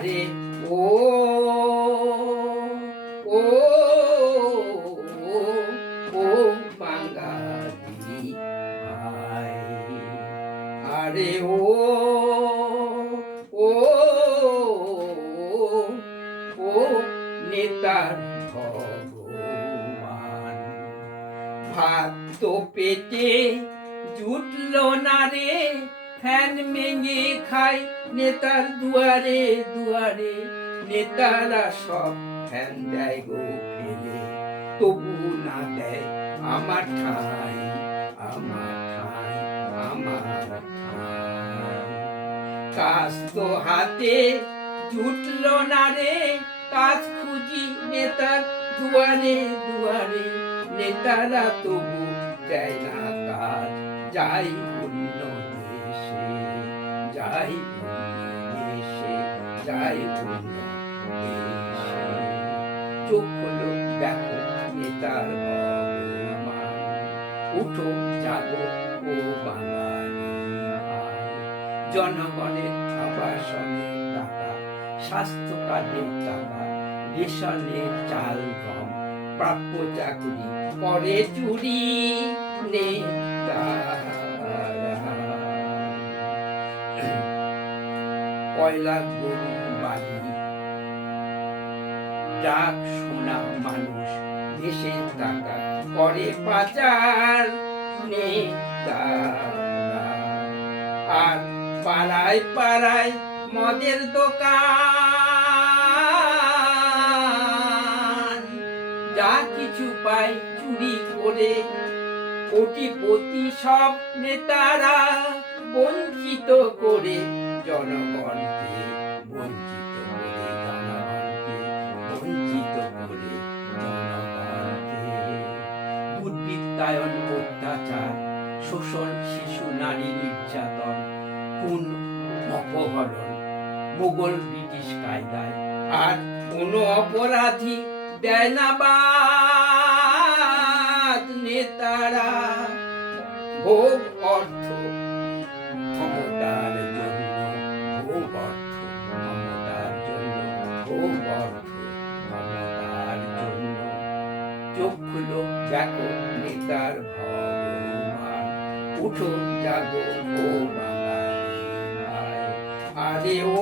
আরে ও ও ও ও বাঙালি ভাই, আরে ও ও ও নেতার ভগবান, ভাত তো পেটে জুটল না রে, ফ্যান ভেঙে খাই নেতার দুয়ারে দুয়ারে, নেতারা সব ফ্যান দেয় গো ফেলে, তবু না দেয় আমার ঠাই, আমার ঠাই, আমার ঠাই। কাজ তো হাতে জুটল না রে, কাজ খুঁজি নেতার দুয়ারে দুয়ারে, নেতারা তবু দেয় না কাজ, যাই অন্য দেশে, যাই অন্য দেশে, যাই অন্য দেশে। চোখ হলো দেখো নেতার ভগবান, উঠো জাগো ও বাঙালি ভাই, জনগণের আবাসনের টাকা, স্বাস্থ্য কার্ডের টাকা, রেশনের চাল গম, প্রাপ্য চাকরি করে চুরি নেতারা। কয়লা গরু বাড়ি ডাক শোনা মানুষ, দেশের টাকা করে পাচার নেতারা। আর পাড়ায় পাড়ায় মদের দোকান, যা কিছু পাই চুরি করে, কোটিপতি সব নেতারা বঞ্চিত করে জনগণকে, বঞ্চিত করে জনগণকে, বঞ্চিত করে জনগণকে। দুর্বৃত্তায়ন, অত্যাচার, শোষণ, শিশু নারী নির্যাতন, খুন, অপহরণ, মোগল ব্রিটিশ কায়দায়, আর কোনো অপরাধী দেয় না বাদ নেতারা। ভোগ অর্থ ক্ষমতার জন্য, ভোগ অর্থ ক্ষমতার জন্য, ভোগ অর্থ ক্ষমতার জন্য। চোখ খুলো দেখো নেতার ভগবান, উঠো জাগো ও বাঙালি ভাই, আরে ও